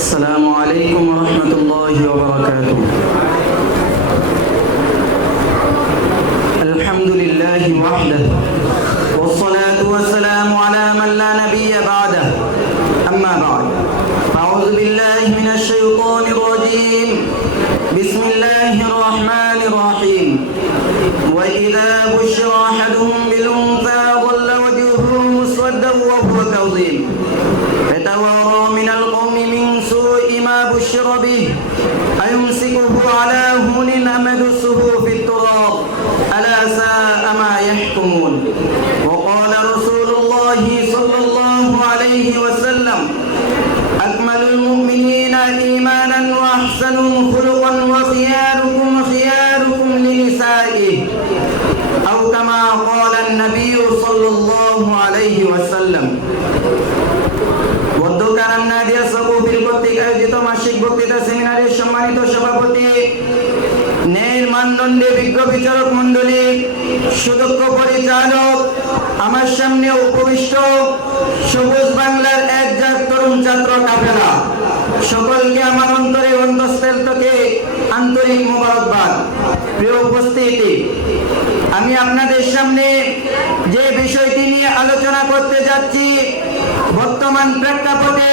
السلام عليكم ورحمة الله وبركاته. الحمد لله وحده والصلاة والسلام على من لا نبي بعده. أما بعد، أعوذ بالله من الشيطان الرجيم. بسم الله الرحمن الرحيم. وإذا بشر أحدهم بالأنثى ظل وجهه مسودا وهو كظيم يتوارى من القوم من سوء ما بشر به أيمسكه على هون أم يدسه في التراب ألا ساء ما يحكمون. وقال رسول الله صلى الله عليه وسلم: أكمل المؤمنين إيمانا وأحسنهم خلقا وخياركم خياركم لنسائه، أو كما قال النبي صلى الله عليه وسلم. বদ্ধকারাম নাদিয়া সবুবিল কর্তৃক আয়োজিত মাসিক বক্তৃতা সেমিনারের সম্মানিত সভাপতি, ন্যায়ের মানদণ্ডে বিজ্ঞ বিচারক মণ্ডলী, সুদক্ষ পরিচালক, আমার সামনে উপবিষ্ট সবুজ বাংলার একজাত তরুণ ছাত্র কাফেলা, সকলকে আমার অন্তরে অন্তঃস্থল থেকে আন্তরিক মোবারকবাদ। প্রিয় উপস্থিতি, আমি আপনাদের সামনে যে বিষয়টি নিয়ে আলোচনা করতে যাচ্ছি, বর্তমান প্রেক্ষাপটে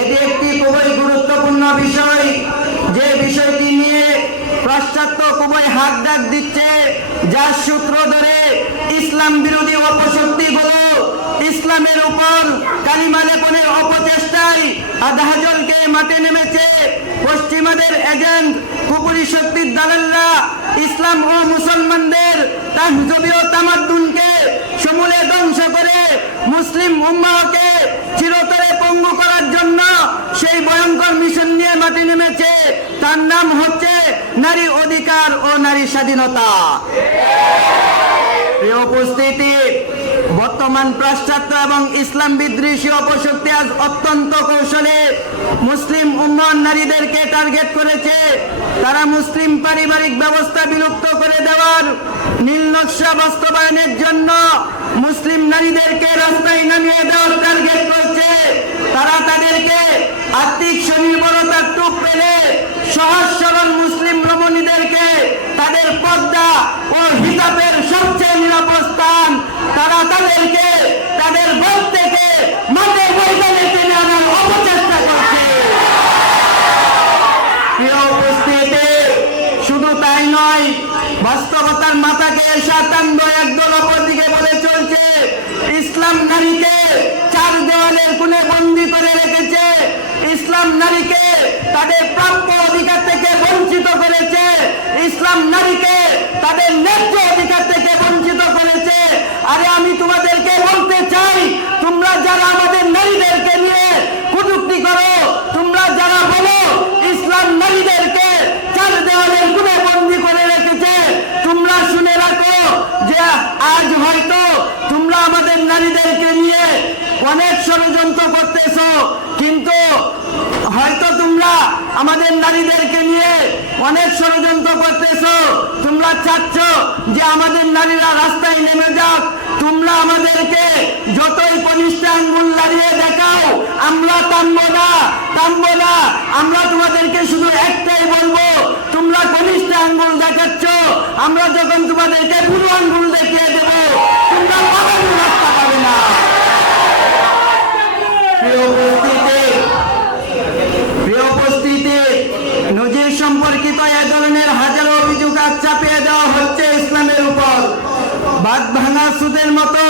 এটি একটি খুবই গুরুত্বপূর্ণ বিষয়। যে বিষয়টি নিয়ে পাশ্চাত্য খুবই হাত ডাক দিচ্ছে, যার সূত্র ধরে ইসলাম বিরোধী অপশক্তিগুলো ইসলামের উপর কালিমা লেপনের অপচেষ্টায় আধাজলকে মাঠে নেমেছে। পশ্চিমাদের এজেন্ট কুপুরি শক্তির দালালরা ইসলাম ও মুসলমানদের তাহজবীয় তামাদ্দুনকে সমূলে ধ্বংস করে মুসলিম উম্মাহকে চিরতরে পঙ্গু করার জন্য সেই ভয়ঙ্কর মিশন নিয়ে মাঠে নেমেছে। তার নাম হচ্ছে নারী অধিকার ও নারী স্বাধীনতা। প্রিয় উপস্থিতি, বর্তমান পাশ্চাত্য এবং ইসলাম বিদ্বেষী অপশক্তি আজ অত্যন্ত কৌশলে মুসলিম উম্মাহ নারীদেরকে টার্গেট করেছে। তারা মুসলিম পারিবারিক ব্যবস্থা বিলুপ্ত করে দেওয়ার নীল নকশা বাস্তবায়নের জন্য মুসলিম নারীদেরকে রাস্তায় নামিয়ে দেওয়ার টার্গেট করছে। তারা তাদেরকে আর্থিক স্বনির্ভরতার টুপ পেলে সহজ সরল মুসলিম রমণীদেরকে তাদের পর্দা ও হিজাবের সবচেয়ে নিরাপদ স্থান তারা তাদেরকে তাদের ঘর থেকে মাঠে ময়দানে টেনে আনার অপচেষ্টা করছে। প্রিয় উপস্থিতি, শুধু তাই নয়, বাস্তবতার মাথাকে শাতান্দ একদল অপরদিকে বলে চলছে ইসলাম নারীকে চার দেওয়ালের কোণে বন্দী করে রেখেছে, ইসলাম নারীকে তাদের প্রাপ্য অধিকার থেকে বঞ্চিত করেছে, ইসলাম নারীকে তাদের ন্যায্য অধিকার থেকে বঞ্চিত করেছে। আরে আমি তোমাদেরকে বলতে চাই, তোমরা যারা আমাদের নারীদেরকে নিয়ে কটূক্তি করো, তোমরা যারা বলো ইসলাম নারীদেরকে চার দেওয়ালের কোণে বন্দী করে রেখেছে, তোমরা শুনে রাখো যে আজ হয়তো তোমরা আমাদের নারীদেরকে নিয়ে অনেক ষড়যন্ত্র করতেছো, কিন্তু হয়তো তোমরা আমাদের নারীদেরকে নিয়ে অনেক ষড়যন্ত্র করতেছো, তোমরা চাচ্ছ যে আমাদের নারীরা রাস্তায় নেমে যাক, তোমরা আমাদেরকে যতই কনিষ্ঠ আঙ্গুল দাঁড়িয়ে দেখাও, আমরা থামবো না। আমরা তোমাদেরকে শুধু একটাই বলবো, তোমরা কনিষ্ঠ আঙ্গুল দেখাচ্ছ, আমরা যখন তোমাদেরকে বুড়ো আঙ্গুল দেখিয়ে দেবো, তোমরা পালানোর রাস্তা পাবে না। প্রিয় উপস্থিতি, নজির সম্পর্কিত এ ধরনের হাজারো অভিযোগ আজ চাপিয়ে দেওয়া হচ্ছে ইসলামের উপর। বাদ ভাঙা সুদের মতো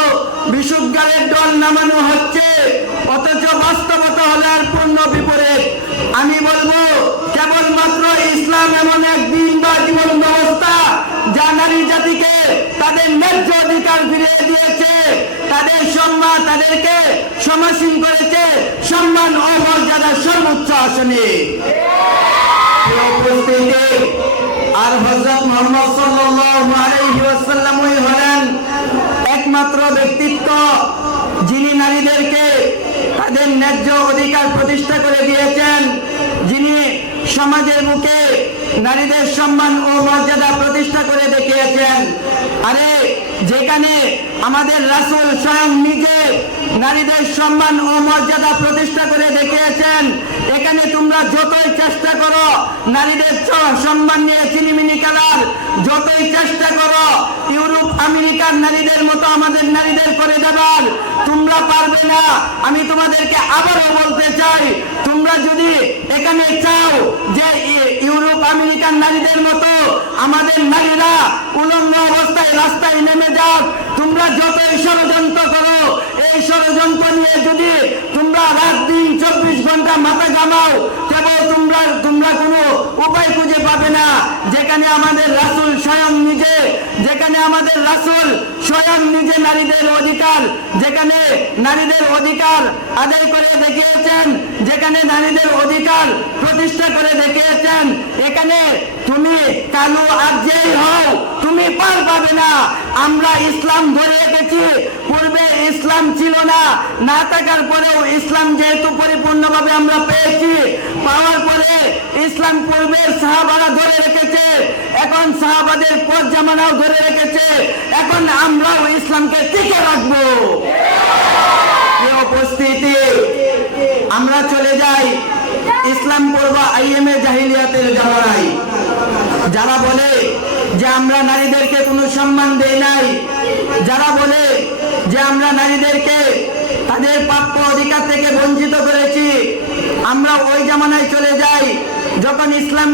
বিশুদ্ধারের দল নামানো হচ্ছে, অথচ বাস্তবতা হলে আর পূর্ণ বিপরীত। আমি বলবো, কেবলমাত্র ইসলাম এমন এক দিন বা জীবন ব্যবস্থা যা নারী জাতিকে তাদের ন্যায্য অধিকার ফিরিয়ে দিয়েছে, তাদের সম্মান, তাদেরকে সমাসীন করেছে সম্মান ও মর্যাদার সর্বোচ্চ আসনে। আর হযরত মুহাম্মদ সাল্লাল্লাহু আলাইহি ওয়াসাল্লামই হলেন একমাত্র ব্যক্তিত্ব যিনি নারীদেরকে তাদের ন্যায্য অধিকার প্রতিষ্ঠা করে দিয়েছেন, যিনি সমাজের মুখে নারীদের সম্মান ও মর্যাদা প্রতিষ্ঠা করে দেখিয়েছেন। আরে যেখানে আমাদের রাসূল স্বয়ং নিজে নারীদের সম্মান ও মর্যাদা প্রতিষ্ঠা করে দেখিয়েছেন, এখানে তোমরা নারীদের সম্মান নিয়ে চিনিমিনি খেলার যতই চেষ্টা করো ইউরোপ আমেরিকার নারীদের মতো আমাদের নারীদের করে দেবার তোমরা পারবে না। আমি তোমাদেরকে আবারও বলতে চাই, তোমরা যদি এখানে চাও যে ইউরোপ আমেরিকান নারীদের মতো আমাদের নারীরা উলঙ্গ অবস্থায় রাস্তায় নেমে যাক, তোমরা যতই ষড়যন্ত্র করো, এই ষড়যন্ত্র নিয়ে যদি তোমরা রাত দিন 24 ঘন্টা মাথা ঘামাও, তবে তোমরা কোনো উপায় খুঁজে পাবে না। যেখানে আমাদের রাসূল স্বয়ং নিজে নারীদের অধিকার, যেখানে নারীদের অধিকার আদায় করে দেখিয়েছেন, যেখানে নারীদের অধিকার প্রতিষ্ঠা করে দেখিয়েছেন, এখানে তুমি কালো আর যেই হও তুমি পার পাবে না। আমরা ইসলাম ধরে রেখেছি, পূর্বে ইসলাম ছিল না, না থাকার পরেও ইসলাম যেহেতু পরিপূর্ণভাবে আমরা পেয়েছি, পাওয়ার পরে ইসলাম পূর্বের সাহাবারা ধরে রেখেছে, এখন সাহাবাদের পর জামানাও ধরে রেখেছে, এখন আমরাও ইসলামকে টিকে রাখবো। এই উপস্থিতি আমরা চলে যাই ইসলাম পূর্ব আইএমএ জাহিলিয়াতের জামানায়। যারা বলে যে আমরা নারীদেরকে কোনো সম্মান দেই নাই, যারা বলে যে আমরা নারীদেরকে তাদের প্রাপ্য অধিকার থেকে বঞ্চিত করেছি, আমরা ওই জামানায় চলে যাই যখন ইসলাম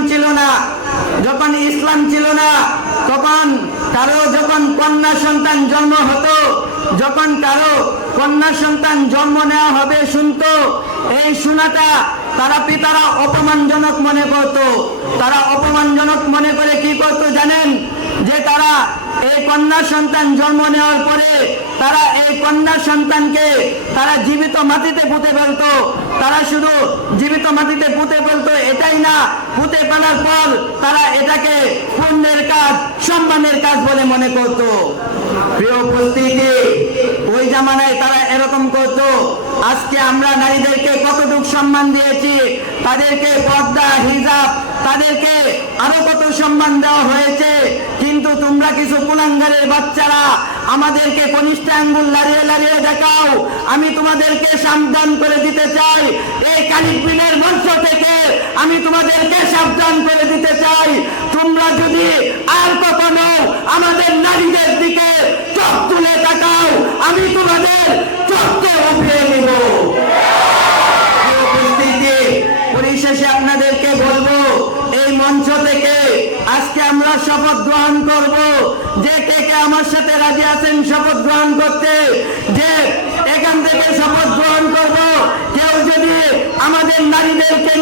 ছিল না। তখন যখন কন্যা সন্তান জন্ম হতো, যখন কারো কন্যা সন্তান জন্ম নেওয়া হবে শুনতো, এই শোনাটা পিতারা অপমানজনক মনে করত। তারা অপমানজনক মনে করে কি করত জানেন? যে তারা এই কন্যা সন্তান জন্ম নেওয়ার পরে তারা এই কন্যা সন্তানকে তারা জীবিত মাটিতে পুঁতে ফেলতো। তারা শুধু জীবিত মাটিতে পুঁতে ফেলতো এটাই না, পুঁতে ফেলার পর তারা এটাকে পুণ্যের কাজ, সম্মানের কাজ বলে মনে করত। প্রিয় উপস্থিতি, ওই জামানায় তারা এরকম করত। আজকে আমরা নারীদেরকে কতটুকু সম্মান দিয়েছি, তাদেরকে পর্দা, হিজাব, তাদেরকে আরো কত সম্মান দেওয়া হয়েছে, কিন্তু তোমরা কিছু কুলাঙ্গারের বাচ্চারা আমাদেরকে কনিষ্ঠ আঙ্গুল লাড়িয়ে দেখাও। আমি তোমাদেরকে সাবধান করে দিতে চাই, এই কালিকবিনের মঞ্চ থেকে আমি তোমাদেরকে সাবধান করে দিতে চাই, তোমরা যদি আর কখনো আমাদের নারীদের দিকে চোখ তুলে তাকাও, আমি তোমাদের চোখকে উঠিয়ে নিব। পরিশেষে আপনাদেরকে বলবো, এই মঞ্চ থেকে আজকে আমরা শপথ গ্রহণ করব, যে কে আমার সাথে রাজি আছেন শপথ গ্রহণ করতে, যে এখান থেকে শপথ গ্রহণ করব, কেউ যদি আমাদের নারীদেরকে